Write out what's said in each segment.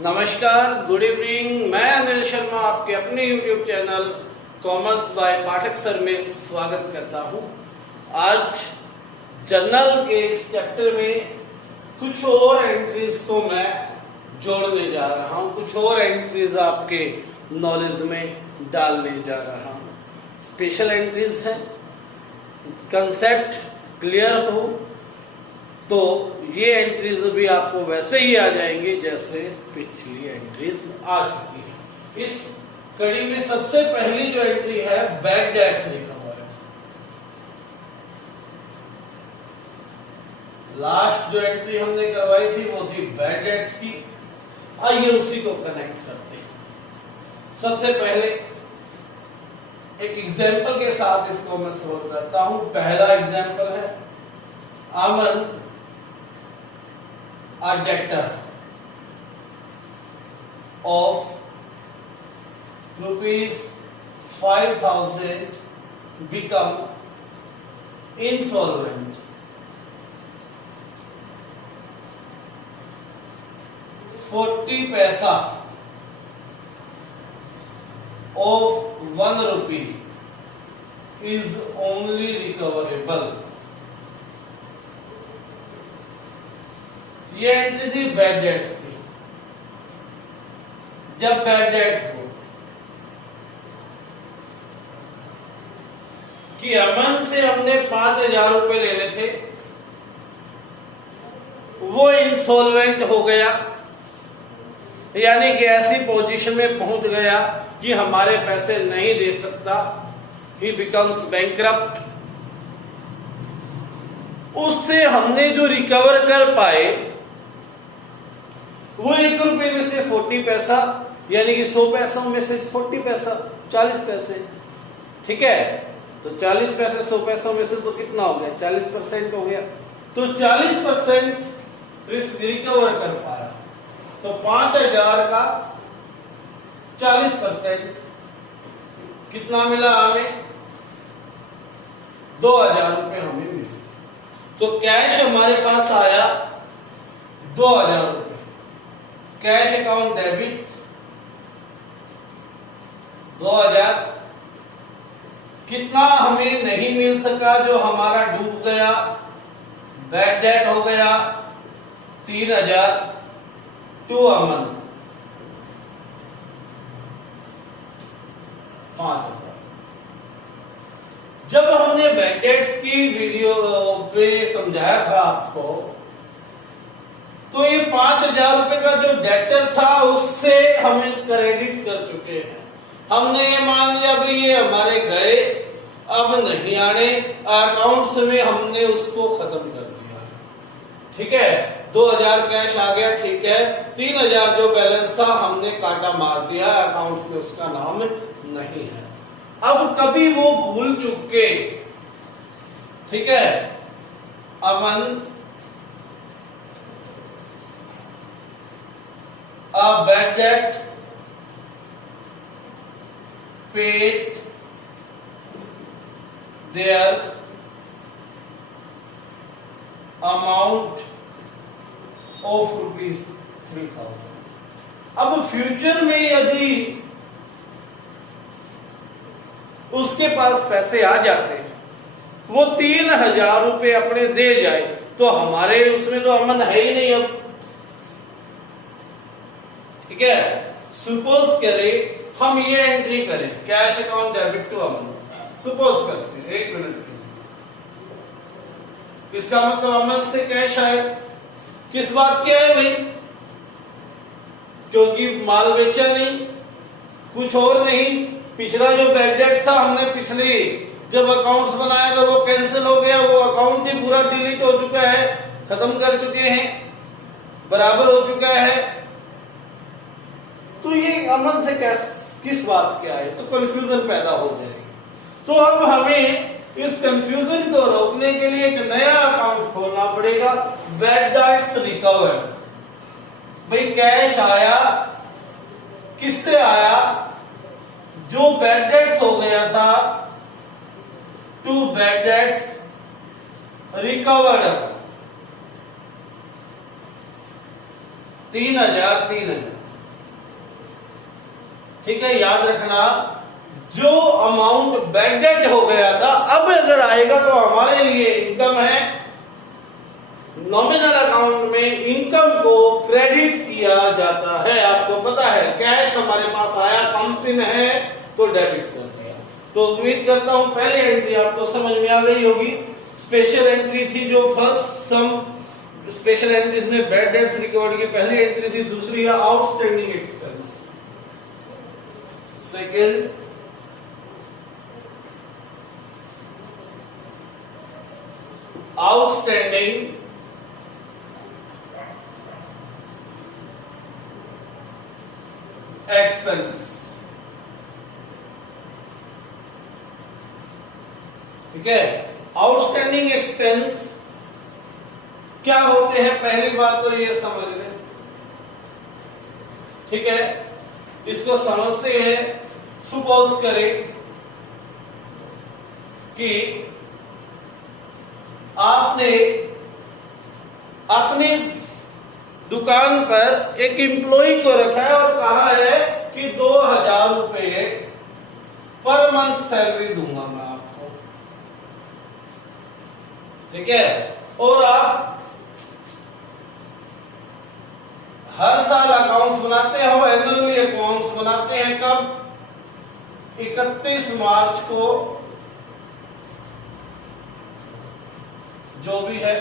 नमस्कार, good evening. मैं अनिल शर्मा आपके अपने YouTube channel commerce by Pathak sir में स्वागत करता हूं। आज जर्नल के इस चैप्टर में कुछ और एंट्रीज को मैं जोड़ने जा रहा हूं, कुछ और एंट्रीज आपके नॉलेज में डालने जा रहा हूं। स्पेशल एंट्रीज हैं, कंसेप्ट क्लियर हो तो ये एंट्रीज भी आपको वैसे ही आ जाएंगी जैसे पिछली एंट्रीज आ चुकी है। इस कड़ी में सबसे पहली जो एंट्री है बैड डेट्स रिकवर है। लास्ट जो एंट्री हमने करवाई थी वो थी बैड डेट्स की। आइए उसी को कनेक्ट करते हैं। सबसे पहले एक एग्जाम्पल के साथ इसको मैं सोल्व करता हूं। पहला एग्जाम्पल है अमन a debtor of rupees 5,000 become insolvent. 40 पैसा of 1 rupee is only recoverable. ये एंट्री थी बैड डेट्स की। जब बैड डेट हो कि अमन से हमने 5,000 रुपए लेने थे, वो इंसॉल्वेंट हो गया, यानी कि ऐसी पोजीशन में पहुंच गया कि हमारे पैसे नहीं दे सकता। ही बिकम्स बैंकरप्ट। उससे हमने जो रिकवर कर पाए वो 1 रुपए में से 40 पैसा, यानी कि 100 पैसों में से 40 पैसा 40 पैसे। ठीक है, तो 40 पैसे 100 पैसों में से तो कितना हो गया? 40% हो गया। तो 40% रिकवर कर पाया। तो 5,000 का 40% कितना मिला हमें? 2,000 रुपए हमें मिले। तो कैश हमारे पास आया 2,000 रुपए। Cash account debit 2,000। कितना हमें नहीं मिल सका जो हमारा डूब गया, बैड डेट हो गया 3,000 टू अमन 5,000। जब हमने बैड डेट्स की वीडियो पे समझाया था आपको, तो ये 5,000 रुपए का जो डेटर था उससे हम क्रेडिट कर चुके हैं। हमने ये मान लिया भाई ये हमारे गए, अब नहीं आने, अकाउंट्स में हमने उसको खत्म कर दिया। ठीक है, 2,000 कैश आ गया, ठीक है। 3,000 जो बैलेंस था हमने काटा मार दिया, अकाउंट्स में उसका नाम नहीं है। अब कभी वो भूल चुके, ठीक है, अमन a bad debt paid their amount of rupees 3,000। अब फ्यूचर में यदि उसके पास पैसे आ जाते, वो 3,000 रुपए अपने दे जाए, तो हमारे उसमें तो अमन है ही नहीं। अब ठीक है, सपोज करें हम ये एंट्री करें, cash account debit to Aman. Suppose करते हैं, 1 मिनट के लिए। इसका मतलब अमन से कैश आए, किस बात के आए भाई? क्योंकि माल बेचा नहीं, कुछ और नहीं। पिछला जो बैड डेट था, हमने पिछले जब अकाउंट्स बनाया तो वो कैंसिल हो गया, वो अकाउंट ही पूरा डिलीट हो चुका है, खत्म कर चुके हैं, बराबर हो चुका है। तो ये अमन से किस बात के आए? तो कंफ्यूजन पैदा हो जाएगी। तो अब हमें इस कंफ्यूजन को रोकने के लिए एक नया अकाउंट खोलना पड़ेगा, बैड डेट्स रिकवर। भाई कैश आया, किससे आया? जो बैड डेट्स हो गया था टू बैड डेट्स रिकवर्ड 3,000 ठीक है, याद रखना जो अमाउंट बैकडेट हो गया था अब अगर आएगा तो हमारे लिए इनकम है। नॉमिनल अकाउंट में इनकम को क्रेडिट किया जाता है। आपको पता है कैश हमारे पास आया, पंप इन है तो डेबिट कर दिया। तो उम्मीद करता हूं पहली एंट्री आपको समझ में आ गई होगी। स्पेशल एंट्री थी जो फर्स्ट सम स्पेशल एंट्रीज में बैड डेट्स रिकॉर्ड की पहली एंट्री थी। दूसरी है outstanding expense. Second outstanding expense. ठीक है, आउटस्टैंडिंग एक्सपेंस क्या होते हैं पहली बात तो ये समझ लें। ठीक है, इसको समझते हैं। सुपोज करें कि आपने अपनी दुकान पर एक एम्प्लॉय को रखा है और कहा है कि 2000 रुपये पर मंथ सैलरी दूंगा मैं आपको। ठीक है, और आप हर साल अकाउंट्स बनाते हो, एनुअली अकाउंट्स बनाते हैं। कब? 31 मार्च को जो भी है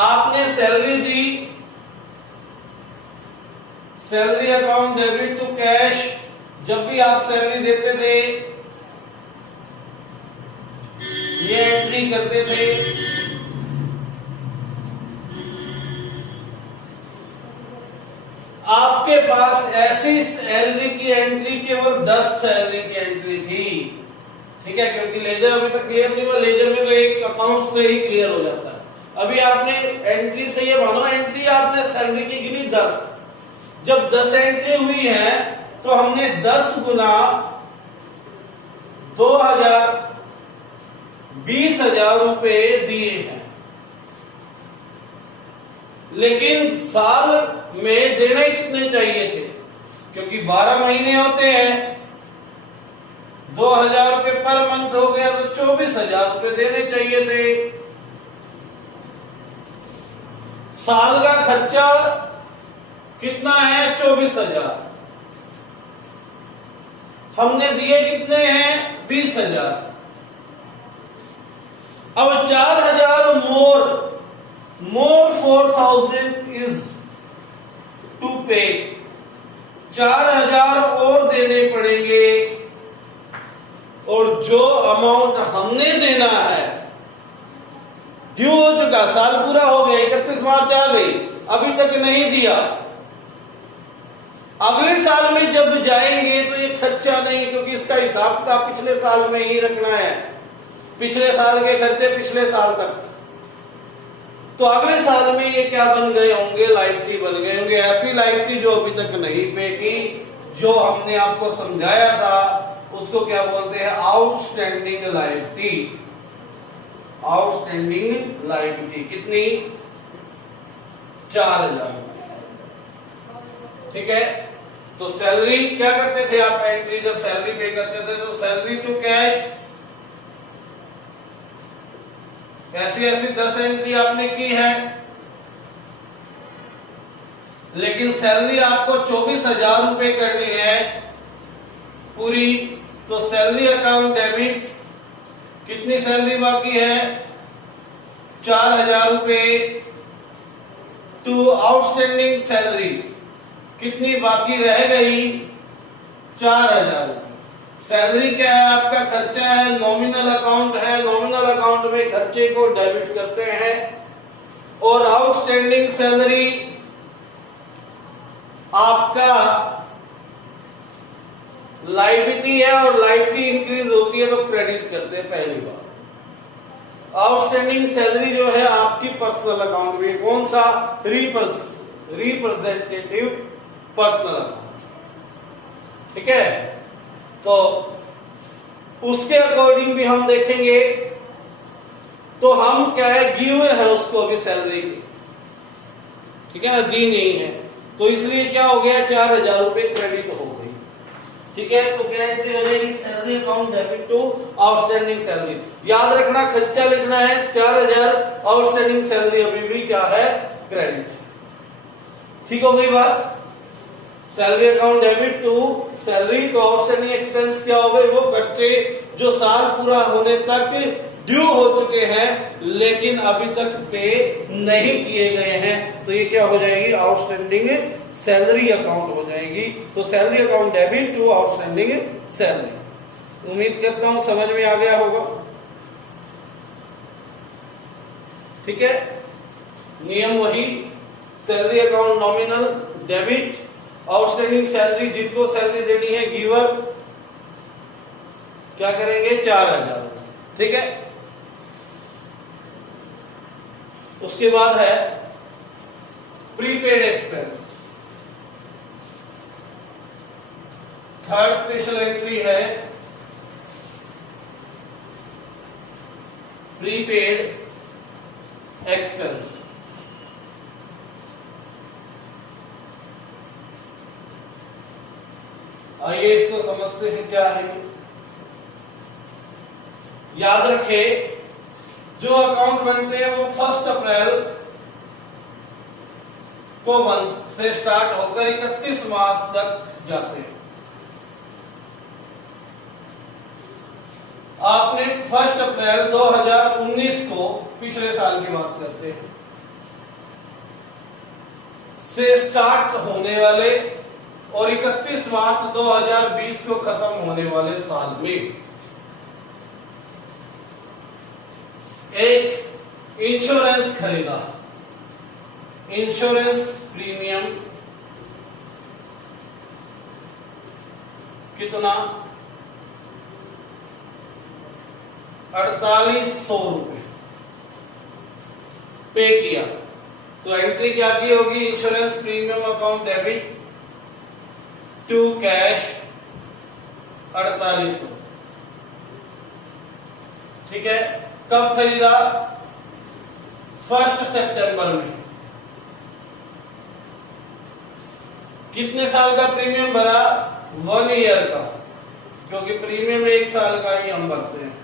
आपने सैलरी दी, salary account debit to cash. जब भी आप सैलरी देते थे ये एंट्री करते थे। आपके पास ऐसी सैलरी की एंट्री केवल 10 सैलरी की एंट्री थी। ठीक है, क्योंकि लेजर अभी तक क्लियर नहीं हुआ। लेजर में तो एक अकाउंट से ही क्लियर हो जाता है। अभी आपने एंट्री से ये मानो एंट्री आपने सैलरी की गिनी 10। जब 10 एंट्री हुई है तो हमने 10 गुना 2000 20,000 रुपए दिए हैं। लेकिन साल में देने कितने चाहिए थे? क्योंकि 12 महीने होते हैं, 2000 रुपये पर मंथ हो गया तो 24,000 रुपये देने चाहिए थे। साल का खर्चा कितना है? 24,000। हमने दिए कितने हैं? 20,000। अब 4,000 मोर 4,000 इज टू पे। 4,000 और देने पड़ेंगे और जो अमाउंट हमने देना है ड्यू हो चुका, साल पूरा हो गया, 31 मार्च आ गई, अभी तक नहीं दिया। अगले साल में जब जाएंगे तो ये खर्चा नहीं, क्योंकि इसका हिसाब किताब पिछले साल में ही रखना है। पिछले साल के खर्चे पिछले साल तक। तो अगले साल में ये क्या बन गए होंगे? लायबिलिटी बन गए होंगे। ऐसी लायबिलिटी जो अभी तक नहीं पे की, जो हमने आपको समझाया था उसको क्या बोलते हैं? Outstanding liability. आउटस्टैंडिंग लायबिलिटी कितनी? 4,000। ठीक है, तो सैलरी क्या करते थे आप? एंट्री जब सैलरी पे करते थे तो सैलरी टू कैश ऐसी 10 एंट्री आपने की है। लेकिन सैलरी आपको 24,000 रुपए करनी है पूरी। तो सैलरी अकाउंट डेबिट, कितनी सैलरी बाकी है? 4,000 रुपए टू आउटस्टैंडिंग सैलरी कितनी बाकी रह गई? 4,000 रुपए। सैलरी क्या है? आपका खर्चा है, नॉमिनल अकाउंट है। नॉमिनल अकाउंट में खर्चे को डेबिट करते हैं। और आउटस्टैंडिंग सैलरी आपका लायबिलिटी है, और लायबिलिटी इंक्रीज होती है तो क्रेडिट करते हैं। पहली बात, आउटस्टैंडिंग सैलरी जो है आपकी पर्सनल अकाउंट में। कौन सा? Representative personal account. ठीक है, तो उसके अकॉर्डिंग भी हम देखेंगे। तो हम क्या है, गिवर है उसको अभी सैलरी की। ठीक है ना, दी नहीं है। तो इसलिए क्या हो गया, 4,000 रुपए क्रेडिट हो गई। ठीक है, तो क्या एंट्री हो जाएगी, salary account debit to outstanding salary. याद रखना खर्चा लिखना है 4,000, आउटस्टैंडिंग सैलरी अभी भी क्या है, क्रेडिट। ठीक हो गई बात। Salary account debit to salary, तो आउटस्टैंडिंग एक्सपेंस क्या हो गए, वो खर्चे जो साल पूरा होने तक ड्यू हो चुके हैं लेकिन अभी तक पे नहीं किए गए हैं, तो ये क्या हो जाएगी, आउटस्टैंडिंग सैलरी अकाउंट हो जाएगी। तो salary account debit to outstanding salary. उम्मीद करता हूं समझ में आ गया होगा। ठीक है, नियम वही, salary account nominal debit, outstanding salary, जिनको सैलरी देनी है गिवर क्या करेंगे, 4,000। ठीक है, उसके बाद है prepaid expense. Third special entry है प्रीपेड एक्सपेंस। आइए इसको समझते हैं क्या है। याद रखें, जो अकाउंट बनते हैं वो 1 अप्रैल को से स्टार्ट होकर 31 मार्च तक जाते हैं। आपने 1 अप्रैल 2019 को, पिछले साल की बात करते हैं, से स्टार्ट होने वाले और 31 मार्च 2020 को खत्म होने वाले साल में एक इंश्योरेंस खरीदा। इंश्योरेंस प्रीमियम कितना, 4800 रुपए पे किया। तो एंट्री क्या की होगी, insurance premium account debit to cash 4800। ठीक है, कब खरीदा, 1 सितंबर में। कितने साल का प्रीमियम भरा, 1 ईयर का, क्योंकि प्रीमियम 1 साल का ही हम भरते हैं।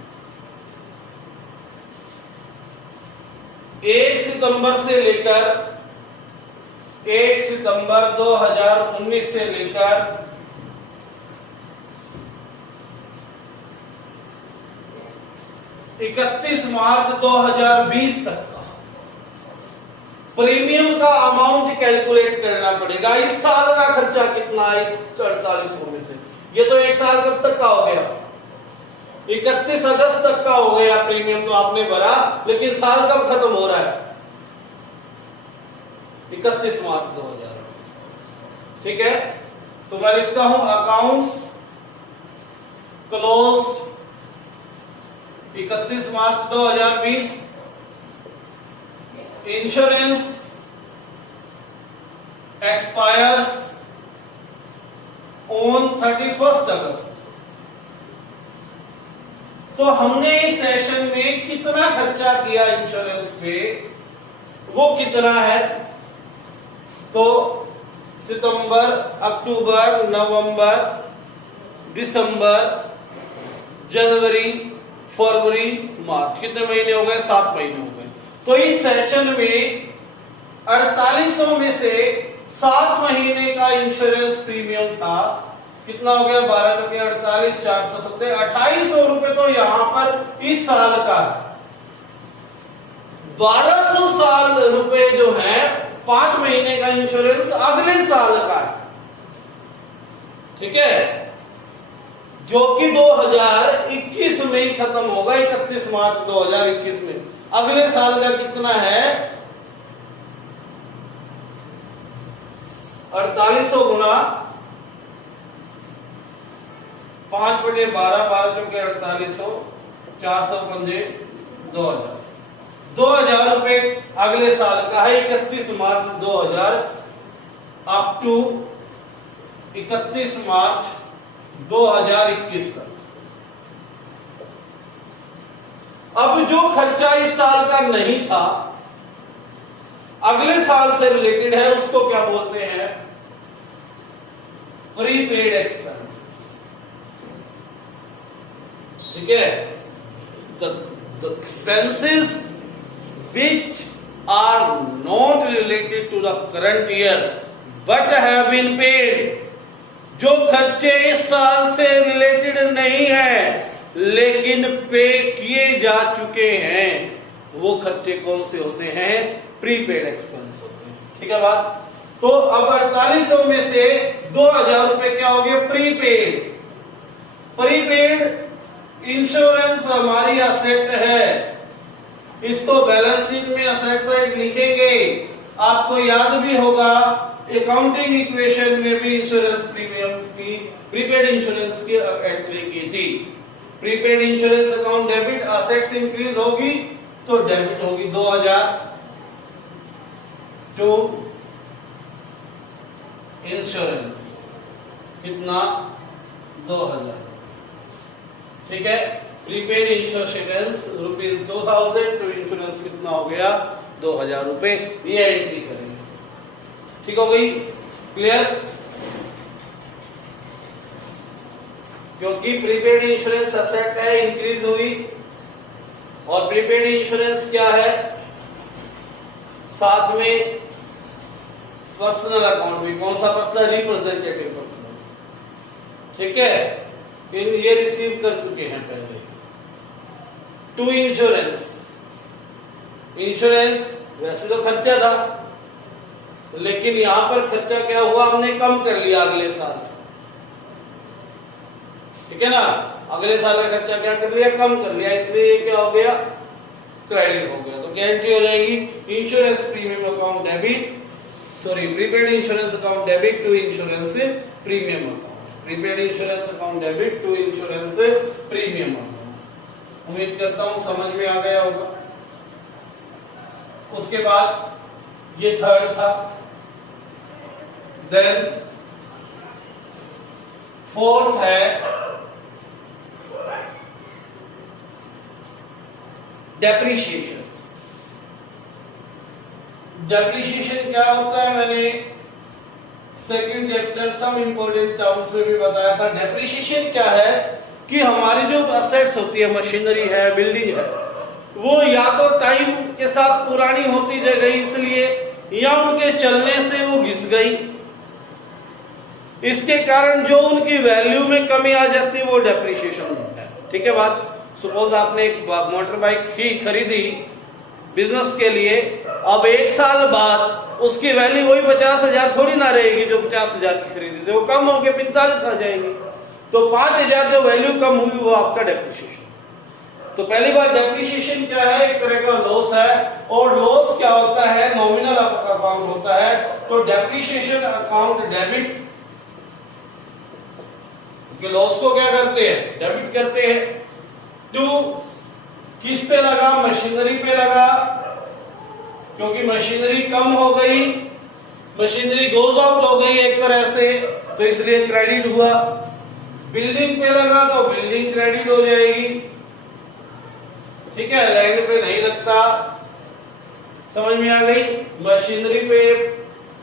1 सितंबर से लेकर 1 सितंबर 2019 से लेकर 31 मार्च 2020 तक का प्रीमियम का अमाउंट कैलकुलेट करना पड़ेगा। इस साल का खर्चा कितना है इस 4800 में से, ये तो 1 साल कब तक का हो गया, 31 अगस्त तक का हो गया प्रीमियम, तो आपने भरा, लेकिन साल कब खत्म हो रहा है, 31 मार्च 2020। ठीक है, तो मैं लिखता हूं accounts close 31 March 2020, insurance expires on 31 अगस्त। तो हमने इस सेशन में कितना खर्चा किया इंश्योरेंस पे, वो कितना है, तो सितंबर, अक्टूबर, नवंबर, दिसंबर, जनवरी, फरवरी, मार्च, कितने महीने हो गए, 7 महीने हो गए। तो इस सेशन में 4800 में से 7 महीने का इंश्योरेंस प्रीमियम था, कितना हो गया, 12 के 48, 470, 2800 रुपए तो यहां पर इस साल का है। 1200 साल रुपए जो है 5 महीने का इंश्योरेंस अगले साल का है। ठीक है, जो कि 2021 में ही खत्म होगा, 31 मार्च 2021 में। अगले साल का कितना है, 4800 गुना 5/12, 12 चौके 4800, 400 पंजे 2000। 2000 रुपए अगले साल का है, 31 मार्च 2000 अप टू 31 मार्च 2021 तक। अब जो खर्चा इस साल का नहीं था, अगले साल से रिलेटेड है उसको क्या बोलते हैं? Prepaid expenses. ठीक है, the expenses which are not related to the current year but have been paid, जो खर्चे इस साल से रिलेटेड नहीं है लेकिन पे किए जा चुके हैं, वो खर्चे कौन से होते हैं? प्रीपेड एक्सपेंस होते हैं। ठीक है बात। तो अब 4800 में से 2000 रुपए क्या हो गए? प्रीपेड। प्रीपेड इंश्योरेंस हमारी असेट है, इसको बैलेंस शीट में असेट साइड लिखेंगे। आपको याद भी होगा अकाउंटिंग इक्वेशन में भी इंश्योरेंस प्रीमियम की, प्रीपेड इंश्योरेंस की एंट्री की थी। Prepaid insurance account debit, assets increase होगी तो डेबिट होगी 2000 टू इंश्योरेंस, कितना? 2000। ठीक है, प्रीपेड इंश्योरेंस ₹2000 टू इंश्योरेंस कितना हो गया? 2000 रुपए। ये एंट्री करेंगे। ठीक हो गई? क्लियर? क्योंकि प्रीपेड इंश्योरेंस असेट है, इंक्रीज हुई, और प्रीपेड इंश्योरेंस क्या है? साथ में पर्सनल अकाउंट भी। कौन सा पर्सनल? Representative personal. ठीक है, ये रिसीव कर चुके हैं पहले। टू इंश्योरेंस, इंश्योरेंस वैसे तो खर्चा था लेकिन यहां पर खर्चा क्या हुआ? हमने कम कर लिया अगले साल। ठीक है ना, अगले साल का खर्चा क्या कर लिया? कम कर लिया, इसलिए क्या हो गया? क्रेडिट हो गया। तो क्या एंट्री हो जाएगी? Insurance premium account debit, sorry prepaid insurance account debit to insurance premium account, prepaid insurance account debit to insurance premium account. उम्मीद करता हूं समझ में आ गया होगा। उसके बाद ये थर्ड था। देन फोर्थ है डेप्रिशिएशन। डेप्रिशिएशन क्या होता है? मैंने second chapter some important terms में भी बताया था। डेप्रिशिएशन क्या है कि हमारी जो असेट्स होती है, मशीनरी है, बिल्डिंग है, वो या तो टाइम के साथ पुरानी होती जा गई इसलिए, या उनके चलने से वो घिस गई, इसके कारण जो उनकी वैल्यू में कमी आ जाती है वो डेप्रिशिएशन होता है। ठीक है बात। सपोज आपने एक मोटर बाइक ही खरीदी बिजनेस के लिए, अब एक साल बाद उसकी वैल्यू वही 50,000 थोड़ी ना रहेगी जो 50,000 की खरीदी थी, वो कम होकर 45 आ जाएगी। तो 5,000 जो वैल्यू कम हुई वो आपका डेप्रिशिएशन। तो पहली बात, डेप्रिशिएशन क्या है? एक तरह का लॉस है, और लॉस क्या होता है? नॉमिनल अकाउंट होता है। तो डेप्रिशिएशन अकाउंट डेबिट के लॉस को क्या करते हैं? डेबिट करते हैं। टू किस पे लगा? मशीनरी पे लगा, क्योंकि मशीनरी कम हो गई, मशीनरी गोज आउट हो गई एक तरह से, तो इसलिए क्रेडिट हुआ। बिल्डिंग पे लगा तो बिल्डिंग क्रेडिट हो जाएगी। ठीक है, लैंड पे नहीं लगता। समझ में आ गई? मशीनरी पे,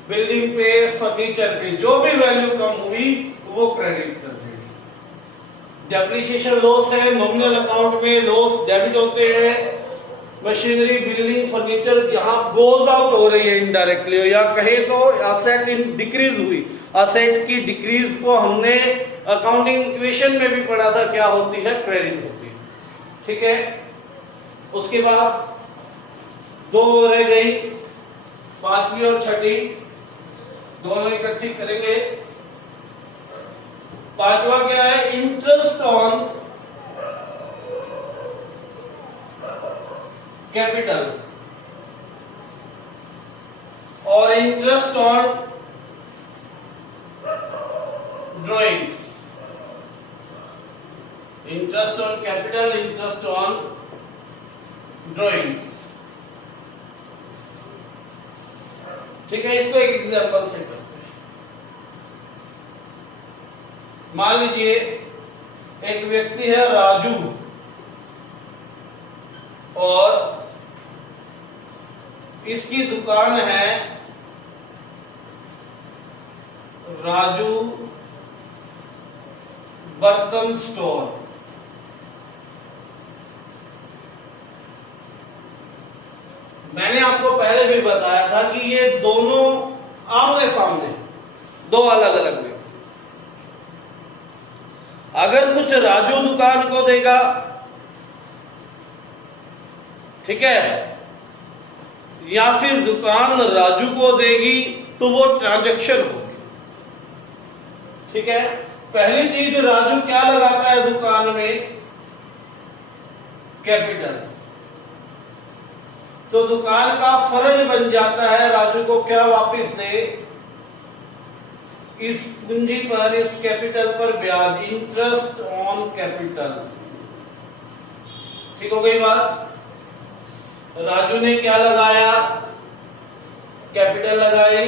बिल्डिंग पे, फर्नीचर पे जो भी वैल्यू कम हुई वो क्रेडिट कर देगी। डेप्रिशिएशन लॉस है, नॉमिनल अकाउंट में लॉस डेबिट होते हैं। मशीनरी, बिल्डिंग, फर्नीचर यहाँ गोज आउट हो रही है इनडायरेक्टली, या कहे तो असेट इन डिक्रीज हुई। असेट की डिक्रीज को हमने अकाउंटिंग इक्वेशन में भी पढ़ा था, क्या होती है? क्रेडिट होती है। ठीक है, उसके बाद दो रह गई, पांचवी और छठी, दोनों इकट्ठी करेंगे। पांचवा क्या है? इंटरेस्ट ऑन कैपिटल और interest on drawings. Interest on capital, interest on drawings. ठीक है, इसको एक एग्जांपल से करते हैं। मान लीजिए एक व्यक्ति है राजू और इसकी दुकान है राजू बर्तन स्टोर। मैंने आपको पहले भी बताया था कि ये दोनों आमने सामने, दो अलग अलग व्यक्ति। अगर कुछ राजू दुकान को देगा, ठीक है, या फिर दुकान राजू को देगी, तो वो ट्रांजैक्शन होगी। ठीक है, पहली चीज, राजू क्या लगाता है दुकान में? कैपिटल। तो दुकान का फर्ज बन जाता है राजू को क्या वापस दे? इस पूंजी पर, इस कैपिटल पर ब्याज, इंटरेस्ट ऑन कैपिटल। ठीक हो गई बात? राजू ने क्या लगाया? कैपिटल लगाई।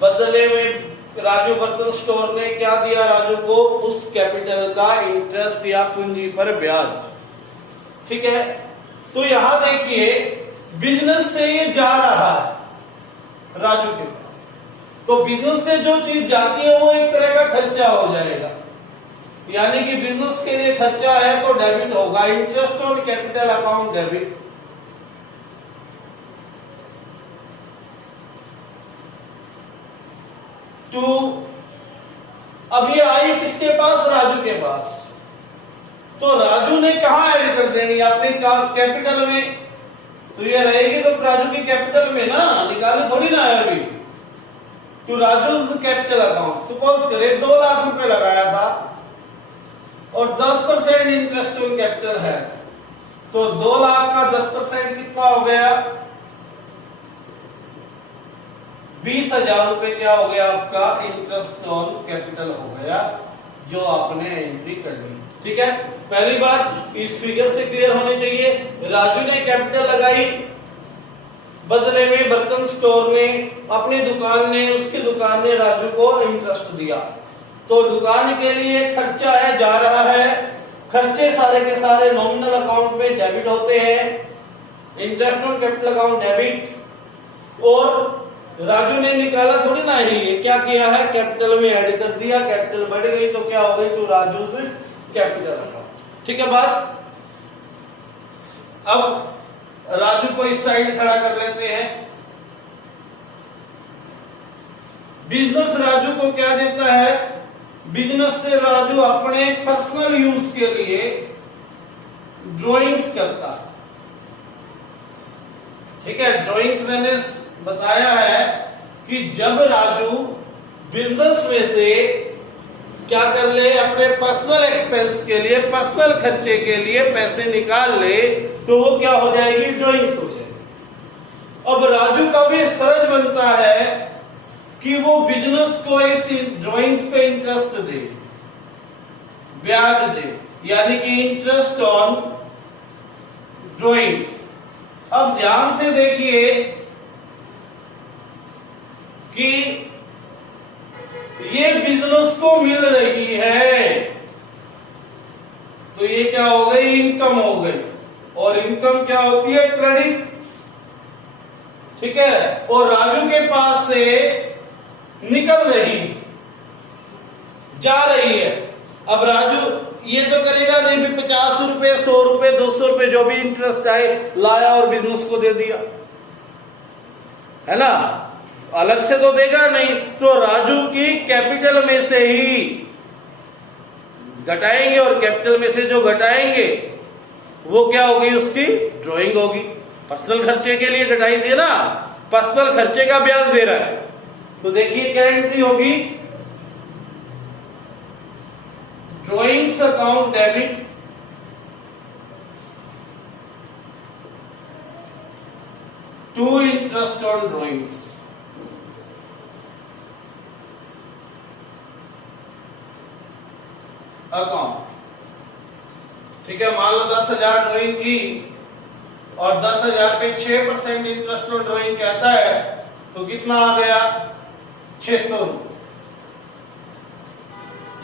बदले में राजू बर्तन स्टोर ने क्या दिया राजू को? उस कैपिटल का इंटरेस्ट या पूंजी पर ब्याज। ठीक है, तो यहां देखिए, बिजनेस से ये जा रहा है राजू के पास, तो बिजनेस से जो चीज जाती है वो एक तरह का खर्चा हो जाएगा, यानी कि बिजनेस के लिए खर्चा है तो डेबिट होगा। Interest on capital account debit. To, अब ये आई किसके पास? राजू के पास। तो राजू ने कहा ऐड कर देनी? अपने कैपिटल में। तो ये रहेगी तो राजू की कैपिटल में ना, निकालने थोड़ी ना है अभी। To Raju capital account. Suppose करे 2 लाख रुपए लगाया था और 10% इंटरेस्ट ऑन कैपिटल है, तो 2 लाख का 10% कितना हो गया? 20,000 रुपए क्या हो गया आपका? इंटरेस्ट ऑन कैपिटल हो गया, जो आपने एंट्री कर ली। ठीक है, पहली बात इस फिगर से क्लियर होनी चाहिए। राजू ने कैपिटल लगाई, बदले में बर्तन स्टोर ने, अपनी दुकान ने, उसकी दुकान ने राजू को इंटरेस्ट दिया। तो दुकान के लिए खर्चा है, जा रहा है। खर्चे सारे के सारे नॉमिनल अकाउंट में डेबिट होते हैं, interest on capital account debit. और राजू ने निकाला थोड़ी ना ही, ये क्या किया है? कैपिटल में ऐड कर दिया। कैपिटल बढ़ गई तो क्या हो गई? तो राजू से कैपिटल अकाउंट। ठीक है बात? अब राजू को इस साइड खड़ा कर लेते हैं। बिजनेस राजू को क्या देता है? बिजनेस से राजू अपने पर्सनल यूज के लिए ड्राइंग्स करता है। ठीक है, ड्राइंग्स मैंने बताया है कि जब राजू बिजनेस में से क्या कर ले? अपने पर्सनल एक्सपेंस के लिए, पर्सनल खर्चे के लिए पैसे निकाल ले, तो वो क्या हो जाएगी? ड्राइंग्स हो जाएगी। अब राजू का भी फर्ज बनता है कि वो बिजनेस को इस ड्राइंग्स पे इंटरेस्ट दे, ब्याज दे, यानी कि इंटरेस्ट ऑन ड्राइंग्स। अब ध्यान से देखिए कि ये बिजनेस को मिल रही है, तो ये क्या हो गई? इनकम हो गई। और इनकम क्या होती है? क्रेडिट। ठीक है, और राजू के पास से निकल रही, जा रही है। अब राजू ये तो करेगा नहीं भी 50 रुपए, 100 रुपए, 200 रुपए, जो भी इंटरेस्ट आए लाया और बिजनेस को दे दिया, है ना? अलग से तो देगा नहीं। तो राजू की कैपिटल में से ही घटाएंगे, और कैपिटल में से जो घटाएंगे वो क्या होगी? उसकी ड्राइंग होगी। पर्सनल खर्चे के लिए घटाई दिए ना, पर्सनल खर्चे का ब्याज दे रहा है, तो देखिए क्या एंट्री होगी? Drawings account debit to interest on drawings. Account. ठीक है, मान लो 10,000 ड्राइंग की और 10,000 पे 6% इंटरेस्ट ऑन ड्राइंग कहता है, तो कितना आ गया? 600 रुपये।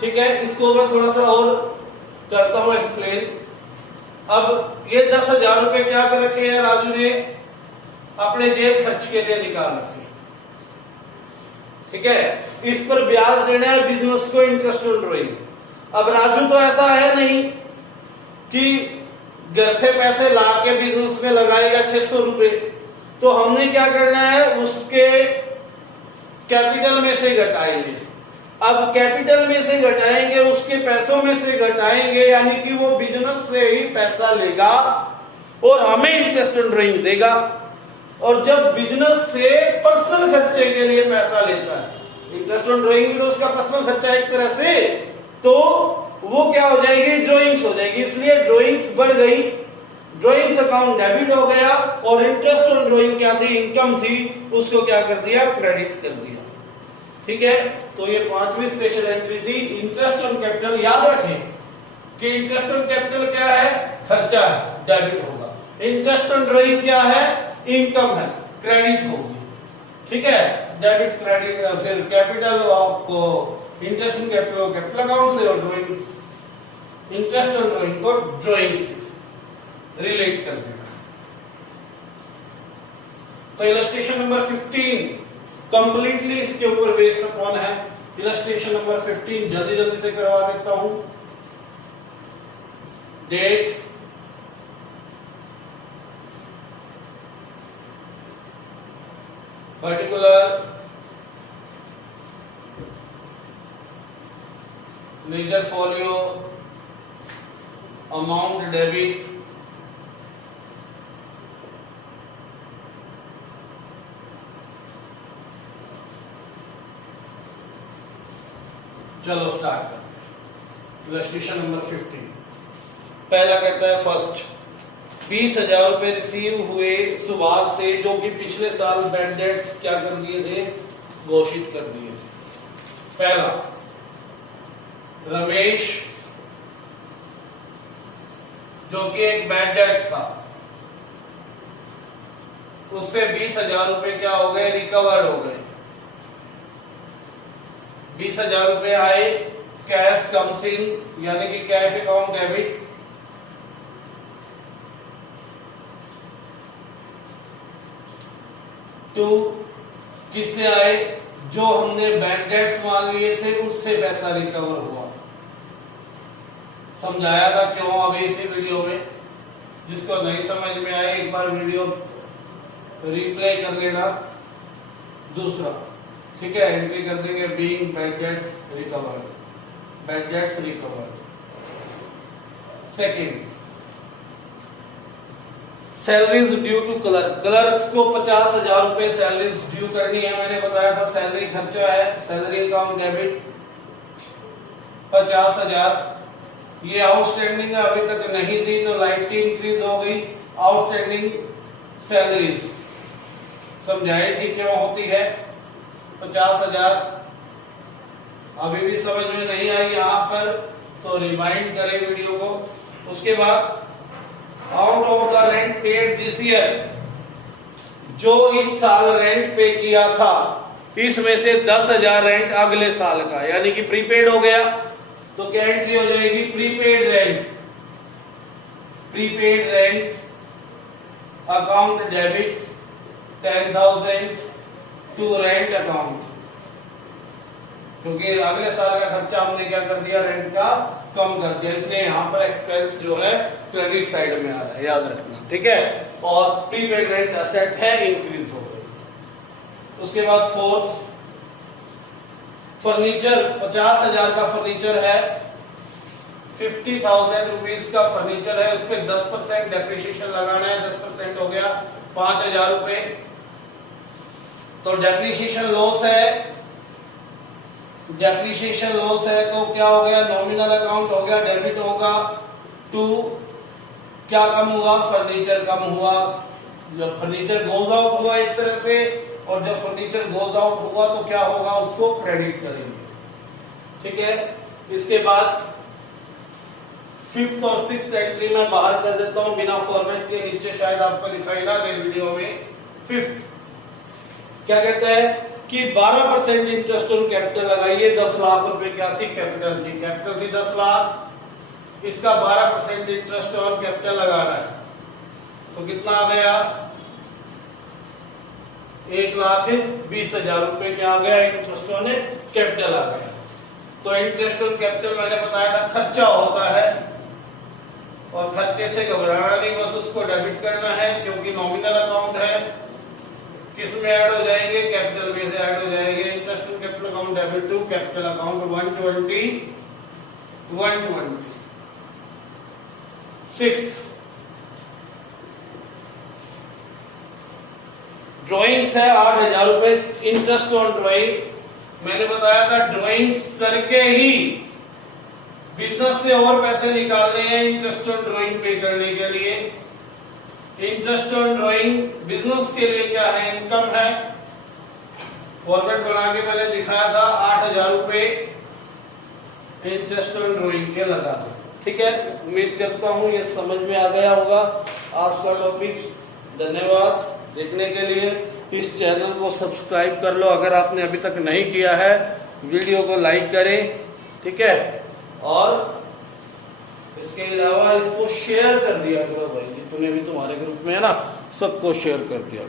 ठीक है, इसको मैं थोड़ा सा और करता हूं एक्सप्लेन। अब ये 10,000 रुपए क्या कर रखे हैं राजू ने? अपने जेब खर्च के लिए निकाल रखे, ठीक है। इस पर ब्याज देना है बिजनेस को, इंटरेस्ट ऑन ड्रॉइंग। अब राजू तो ऐसा है नहीं कि घर से पैसे ला के बिजनेस में लगाएगा 600 रुपए, तो हमने क्या करना है, उसके कैपिटल में से घटाएंगे। अब कैपिटल में से घटाएंगे, उसके पैसों में से घटाएंगे, यानी कि वो बिजनेस से ही पैसा लेगा और हमें इंटरेस्ट ऑन ड्रॉइंग देगा। और जब बिजनेस से पर्सनल खर्चे के लिए पैसा लेता है, इंटरेस्ट ऑन ड्रॉइंग भी तो उसका पर्सनल खर्चा एक तरह से, तो वो क्या हो जाएगी, ड्रॉइंग्स हो जाएगी। इसलिए ड्रॉइंग्स बढ़ गई, ड्रॉइंग्स अकाउंट डेबिट हो गया, और इंटरेस्ट ऑन ड्रॉइंग क्या थी, इनकम थी, उसको क्या कर दिया, क्रेडिट कर दिया, ठीक है। तो ये 5वीं स्पेशल एंट्री थी, इंटरेस्ट ऑन कैपिटल। याद रखें कि इंटरेस्ट ऑन कैपिटल क्या है, खर्चा है, डेबिट होगा। इंटरेस्ट ऑन ड्रॉइंग क्या है, इनकम है, क्रेडिट होगी, ठीक है। डेबिट क्रेडिट, फिर कैपिटल आपको interest on capital capital account से, और ड्रॉइंग इंटरेस्ट ऑन ड्रॉइंग को ड्रॉइंग से रिलेट कर देना। तो इलस्ट्रेशन नंबर 15 कंप्लीटली इसके ऊपर बेस्ड अपॉन है। इलस्ट्रेशन नंबर 15 जल्दी जल्दी से करवा देता हूं। Date, particular, ledger folio, amount debit, चलो स्टार्ट करते हैं। इलस्ट्रेशन नंबर 15 पहला कहता है, फर्स्ट 20,000 रुपए रिसीव हुए सुभाष से, जो कि पिछले साल बैड डेट्स क्या कर दिए थे, घोषित कर दिए थे। पहला, रमेश जो कि एक बैड डेट्स था, उससे 20,000 रुपए क्या हो गए, रिकवर हो गए। 20,000 रुपए आए, कैश कम्स इन, यानी कि कैश अकाउंट डेबिट। तो किससे आए, जो हमने बैड डेट्स मान लिए थे उससे पैसा रिकवर हुआ। समझाया था क्यों अभी इसी वीडियो में, जिसको नहीं समझ में आए एक बार वीडियो रिप्ले कर लेना। दूसरा, ठीक है, एंट्री कर देंगे being bad debts recover, bad debts recover. Second, salaries due to clerk, clerks को 50,000 रुपए सैलरीज ड्यू करनी है। मैंने बताया था सैलरी खर्चा है, सैलरी अकाउंट डेबिट 50,000। ये आउटस्टैंडिंग है, अभी तक नहीं दी तो लाइटली इंक्रीज हो गई। आउटस्टैंडिंग सैलरीज समझाई थी क्यों होती है 50,000, अभी भी समझ में नहीं आई यहां पर, तो रिवाइंड करें वीडियो को। उसके बाद out of the rent paid this year, जो इस साल रेंट पे किया था, इसमें से 10,000 रेंट अगले साल का, यानी कि प्रीपेड हो गया, तो क्या एंट्री हो जाएगी, prepaid rent. Prepaid rent account debit 10,000 to rent account, क्योंकि अगले साल का खर्चा हमने क्या कर दिया, रेंट का कम कर दिया, इसलिए यहां पर एक्सपेंस जो है क्रेडिट साइड में आ रहा है, याद रखना, ठीक है। और प्रीपेड रेंट असेट है, इंक्रीज हो गई। उसके बाद फोर्थ, फर्नीचर 50,000 का फर्नीचर है, 50,000 रुपीज का फर्नीचर है, उस पर 10% डेप्रिसिएशन लगाना है, 10% हो गया 5,000 रुपए। तो डेप्रिसिएशन लॉस है, डेप्रिसिएशन लॉस है तो क्या हो गया, नॉमिनल अकाउंट हो गया, डेबिट होगा टू, क्या कम हुआ, फर्नीचर कम हुआ। जब फर्नीचर गोज आउट हुआ एक तरह से, और जब फर्नीचर गोज आउट हुआ तो क्या होगा, उसको क्रेडिट करेंगे, ठीक है। इसके बाद 5th और 6th एंट्री में बाहर कर देता हूं बिना फॉर्मेट के, नीचे शायद आपको दिखाई ना दे वीडियो में। 5th क्या कहता है कि 12% इंटरेस्ट ऑन कैपिटल लगाइए। 10 लाख रुपए क्या थी, कैपिटल थी, कैपिटल थी 10 लाख, इसका 12% इंटरेस्ट ऑन कैपिटल लगाना है, तो कितना आ गया 1,20,000 रुपए क्या आ गया, इंटरेस्ट ऑन कैपिटल आ गया। तो इंटरेस्ट ऑन कैपिटल मैंने बताया था खर्चा होता है, और खर्चे से घबराना नहीं, बस उसको डेबिट करना है क्योंकि नॉमिनल अकाउंट है। किस में ऐड हो जाएंगे, कैपिटल में से ऐड हो जाएंगे। Interest on capital account debit to capital account 126। Drawings है 8,000 रुपए, इंटरेस्ट ऑन ड्रॉइंग। मैंने बताया था ड्रॉइंग्स करके ही बिजनेस से और पैसे निकालने हैं इंटरेस्ट ऑन ड्रॉइंग पे करने के लिए। इंटरेस्ट ऑन ड्रॉइंग बिजनेस के लिए क्या है, इनकम है। फॉर्मेट बना के मैंने दिखाया था 8,000 रुपए इंटरेस्ट ऑन ड्रॉइंग के लगा दो। ठीक है, उम्मीद करता हूं ये समझ में आ गया होगा आज का टॉपिक। धन्यवाद देखने के लिए। इस चैनल को सब्सक्राइब कर लो अगर आपने अभी तक नहीं किया है। वीडियो को लाइक करें, ठीक है, और इसके अलावा इसको शेयर कर दिया करो भाई, जितने भी तुम्हारे ग्रुप में है ना, सबको शेयर कर दिया।